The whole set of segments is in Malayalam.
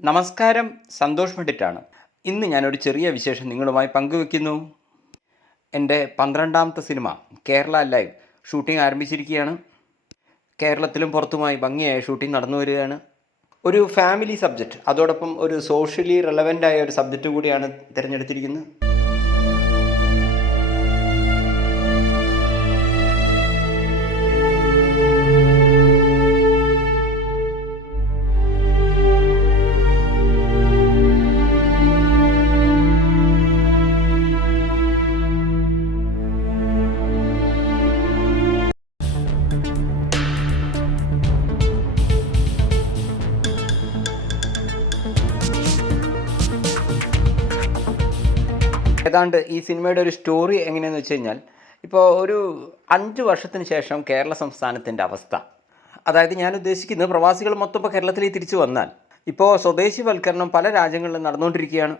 നമസ്കാരം, സന്തോഷ് പണ്ഡിറ്റാണ്. ഇന്ന് ഞാനൊരു ചെറിയ വിശേഷം നിങ്ങളുമായി പങ്കുവെക്കുന്നു. എൻ്റെ 12ാമത്തെ സിനിമ കേരള ലൈവ് ഷൂട്ടിംഗ് ആരംഭിച്ചിരിക്കുകയാണ്. കേരളത്തിലും പുറത്തുമായി ഭംഗിയായ ഷൂട്ടിംഗ് നടന്നു വരികയാണ്. ഒരു ഫാമിലി സബ്ജക്റ്റ്, അതോടൊപ്പം ഒരു സോഷ്യലി റെലവൻ്റായ ഒരു സബ്ജക്റ്റ് കൂടിയാണ് തിരഞ്ഞെടുത്തിരിക്കുന്നത്. ഏതാണ്ട് ഈ സിനിമയുടെ ഒരു സ്റ്റോറി എങ്ങനെയെന്ന് വെച്ച് കഴിഞ്ഞാൽ, ഇപ്പോൾ ഒരു 5 വർഷത്തിന് ശേഷം കേരള സംസ്ഥാനത്തിൻ്റെ അവസ്ഥ, അതായത് ഞാൻ ഉദ്ദേശിക്കുന്നത് പ്രവാസികൾ മൊത്തം ഇപ്പോൾ കേരളത്തിലേക്ക് തിരിച്ചു വന്നാൽ, ഇപ്പോൾ സ്വദേശിവൽക്കരണം പല രാജ്യങ്ങളിലും നടന്നുകൊണ്ടിരിക്കുകയാണ്.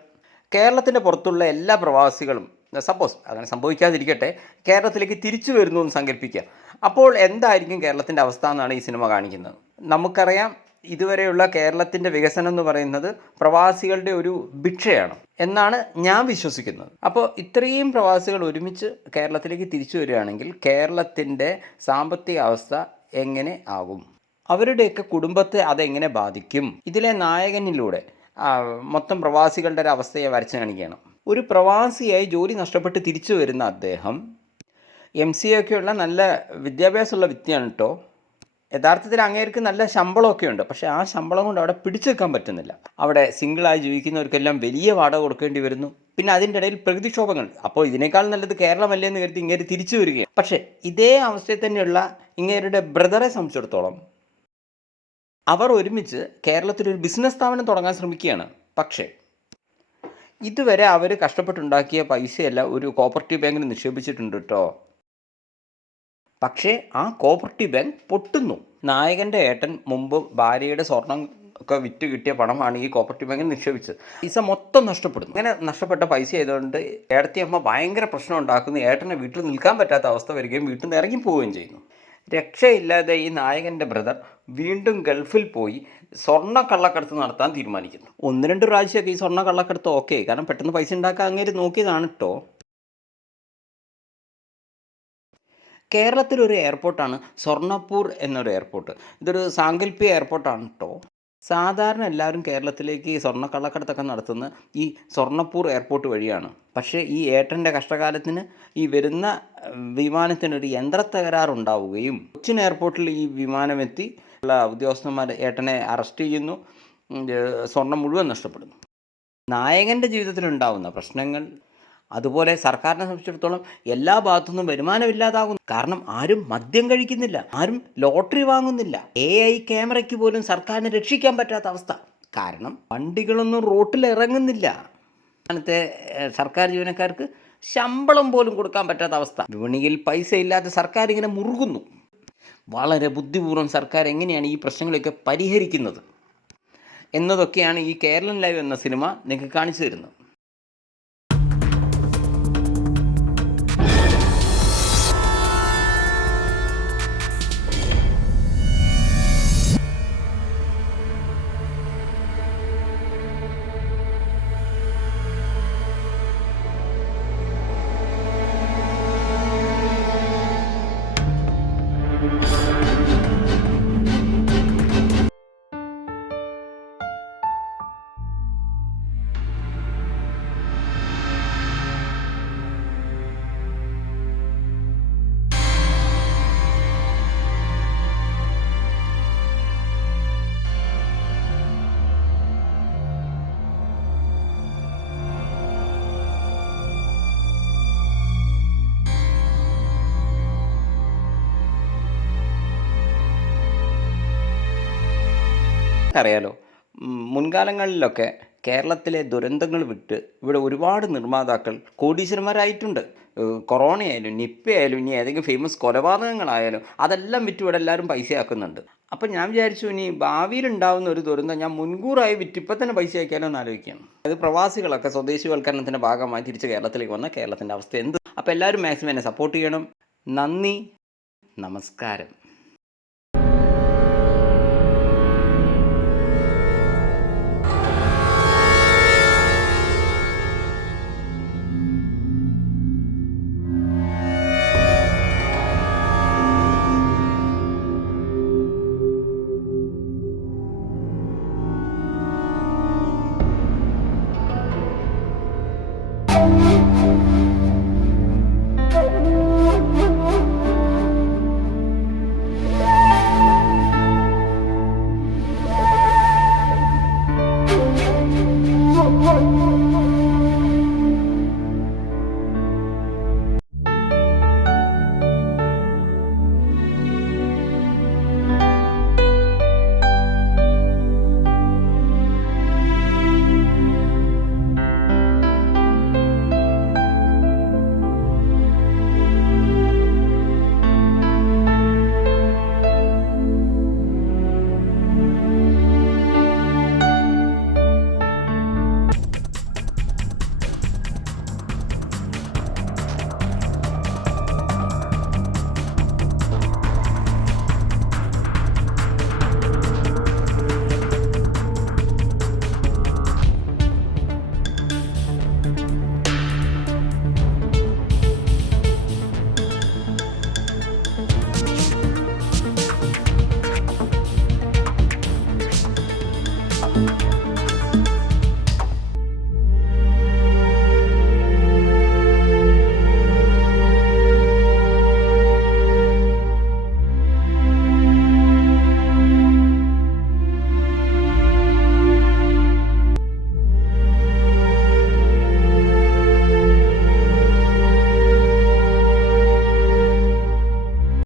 കേരളത്തിൻ്റെ പുറത്തുള്ള എല്ലാ പ്രവാസികളും സപ്പോസ് അങ്ങനെ സംഭവിക്കാതിരിക്കട്ടെ, കേരളത്തിലേക്ക് തിരിച്ചു വരുന്നു എന്ന് സങ്കല്പിക്കുക. അപ്പോൾ എന്തായിരിക്കും കേരളത്തിൻ്റെ അവസ്ഥ എന്നാണ് ഈ സിനിമ കാണിക്കുന്നത്. നമുക്കറിയാം, ഇതുവരെയുള്ള കേരളത്തിൻ്റെ വികസനം എന്ന് പറയുന്നത് പ്രവാസികളുടെ ഒരു ഭിക്ഷയാണ് എന്നാണ് ഞാൻ വിശ്വസിക്കുന്നത്. അപ്പോൾ ഇത്രയും പ്രവാസികൾ ഒരുമിച്ച് കേരളത്തിലേക്ക് തിരിച്ചു വരികയാണെങ്കിൽ കേരളത്തിൻ്റെ സാമ്പത്തിക അവസ്ഥ എങ്ങനെ ആകും, അവരുടെയൊക്കെ കുടുംബത്തെ അതെങ്ങനെ ബാധിക്കും? ഇതിലെ നായകനിലൂടെ മൊത്തം പ്രവാസികളുടെ ഒരു അവസ്ഥയെ വരച്ച് കാണിക്കുകയാണ്. ഒരു പ്രവാസിയായി ജോലി നഷ്ടപ്പെട്ട് തിരിച്ചു വരുന്ന അദ്ദേഹം MCA ഒക്കെയുള്ള നല്ല വിദ്യാഭ്യാസമുള്ള വ്യക്തിയാണ് കേട്ടോ. യഥാർത്ഥത്തിൽ അങ്ങേർക്ക് നല്ല ശമ്പളമൊക്കെ ഉണ്ട്. പക്ഷേ ആ ശമ്പളം കൊണ്ട് അവിടെ പിടിച്ചു വെക്കാൻ പറ്റുന്നില്ല. അവിടെ സിംഗിളായി ജീവിക്കുന്നവർക്കെല്ലാം വലിയ വാടക കൊടുക്കേണ്ടി വരുന്നു. പിന്നെ അതിൻ്റെ ഇടയിൽ പ്രകൃതിക്ഷോഭങ്ങൾ. അപ്പോൾ ഇതിനേക്കാൾ നല്ലത് കേരളമല്ലേ എന്ന് കരുതി ഇങ്ങേര് തിരിച്ചു വരികയാണ്. പക്ഷേ ഇതേ അവസ്ഥയിൽ തന്നെയുള്ള ഇങ്ങേരുടെ ബ്രദറെ സംബന്ധിച്ചിടത്തോളം അവർ ഒരുമിച്ച് കേരളത്തിലൊരു ബിസിനസ് സ്ഥാപനം തുടങ്ങാൻ ശ്രമിക്കുകയാണ്. പക്ഷേ ഇതുവരെ അവർ കഷ്ടപ്പെട്ടുണ്ടാക്കിയ പൈസയെല്ലാം ഒരു കോപ്പറേറ്റീവ് ബാങ്കിൽ നിക്ഷേപിച്ചിട്ടുണ്ട് കേട്ടോ. പക്ഷേ ആ കോപ്പറേറ്റീവ് ബാങ്ക് പൊട്ടുന്നു. നായകൻ്റെ ഏട്ടൻ മുമ്പ് ഭാര്യയുടെ സ്വർണം ഒക്കെ വിറ്റ് കിട്ടിയ പണമാണ് ഈ കോപ്പറേറ്റീവ് ബാങ്കിൽ നിക്ഷേപിച്ചത്. പൈസ മൊത്തം നഷ്ടപ്പെടുന്നു. അങ്ങനെ നഷ്ടപ്പെട്ട പൈസ ആയതുകൊണ്ട് ഏടത്തിയമ്മ ഭയങ്കര പ്രശ്നം ഉണ്ടാക്കുന്നു. ഏട്ടനെ വീട്ടിൽ നിൽക്കാൻ പറ്റാത്ത അവസ്ഥ വരികയും വീട്ടിൽ നിന്ന് ഇറങ്ങിപ്പോവുകയും ചെയ്യുന്നു. രക്ഷയില്ലാതെ ഈ നായകൻ്റെ ബ്രദർ വീണ്ടും ഗൾഫിൽ പോയി സ്വർണ്ണ കള്ളക്കടത്ത് നടത്താൻ തീരുമാനിക്കുന്നു. 1-2 പ്രാവശ്യമൊക്കെ ഈ സ്വർണ്ണ കള്ളക്കടത്ത് ഓക്കെ, കാരണം പെട്ടെന്ന് പൈസ ഉണ്ടാക്കാൻ അങ്ങേര് നോക്കിയതാണ് കേട്ടോ. കേരളത്തിലൊരു എയർപോർട്ടാണ് സ്വർണ്ണപ്പൂർ എന്നൊരു എയർപോർട്ട്. ഇതൊരു സാങ്കല്പിക എയർപോർട്ടാണ് കേട്ടോ. സാധാരണ എല്ലാവരും കേരളത്തിലേക്ക് സ്വർണ്ണ കള്ളക്കടത്തൊക്കെ നടത്തുന്നത് ഈ സ്വർണ്ണപ്പൂർ എയർപോർട്ട് വഴിയാണ്. പക്ഷേ ഈ ഏട്ടൻ്റെ കഷ്ടകാലത്തിന് ഈ വരുന്ന വിമാനത്തിനൊരു യന്ത്രത്തകരാറുണ്ടാവുകയും കൊച്ചിൻ എയർപോർട്ടിൽ ഈ വിമാനമെത്തി ഉള്ള ഉദ്യോഗസ്ഥന്മാർ ഏട്ടനെ അറസ്റ്റ് ചെയ്യുന്നു. സ്വർണം മുഴുവൻ നഷ്ടപ്പെടുന്നു. നായകൻ്റെ ജീവിതത്തിലുണ്ടാവുന്ന പ്രശ്നങ്ങൾ, അതുപോലെ സർക്കാരിനെ സംബന്ധിച്ചിടത്തോളം എല്ലാ ഭാഗത്തുനിന്നും വരുമാനമില്ലാതാകുന്നു. കാരണം ആരും മദ്യം കഴിക്കുന്നില്ല, ആരും ലോട്ടറി വാങ്ങുന്നില്ല. AI ക്യാമറയ്ക്ക് പോലും സർക്കാരിനെ രക്ഷിക്കാൻ പറ്റാത്ത അവസ്ഥ. കാരണം വണ്ടികളൊന്നും റോട്ടിൽ ഇറങ്ങുന്നില്ല. അങ്ങനത്തെ സർക്കാർ ജീവനക്കാർക്ക് ശമ്പളം പോലും കൊടുക്കാൻ പറ്റാത്ത അവസ്ഥ. വിപണിയിൽ പൈസ ഇല്ലാതെ സർക്കാർ ഇങ്ങനെ മുറുകുന്നു. വളരെ ബുദ്ധിപൂർവ്വം സർക്കാർ എങ്ങനെയാണ് ഈ പ്രശ്നങ്ങളൊക്കെ പരിഹരിക്കുന്നത് എന്നതൊക്കെയാണ് ഈ കേരളം ലൈവ് എന്ന സിനിമ നിങ്ങൾക്ക് കാണിച്ചു തരുന്നത്. അറിയാലോ, മുൻകാലങ്ങളിലൊക്കെ കേരളത്തിലെ ദുരന്തങ്ങൾ വിട്ട് ഇവിടെ ഒരുപാട് നിർമ്മാതാക്കൾ കോടീശ്വരന്മാരായിട്ടുണ്ട്. കൊറോണയായാലും നിപ്പയായാലും ഇനി ഏതെങ്കിലും ഫേമസ് കൊലപാതകങ്ങളായാലും അതെല്ലാം വിറ്റ് ഇവിടെ എല്ലാവരും പൈസയാക്കുന്നുണ്ട്. അപ്പം ഞാൻ വിചാരിച്ചു, ഇനി ഭാവിയിലുണ്ടാകുന്ന ഒരു ദുരന്തം ഞാൻ മുൻകൂറായി വിറ്റ് ഇപ്പം തന്നെ പൈസ ആക്കിയാലോ എന്ന് ആലോചിക്കുകയാണ്. അത് പ്രവാസികളൊക്കെ സ്വദേശിവൽക്കരണത്തിൻ്റെ ഭാഗമായി തിരിച്ച് കേരളത്തിലേക്ക് വന്ന കേരളത്തിൻ്റെ അവസ്ഥ എന്ത്? അപ്പോൾ എല്ലാവരും മാക്സിമം എന്നെ സപ്പോർട്ട് ചെയ്യണം. നന്ദി, നമസ്കാരം.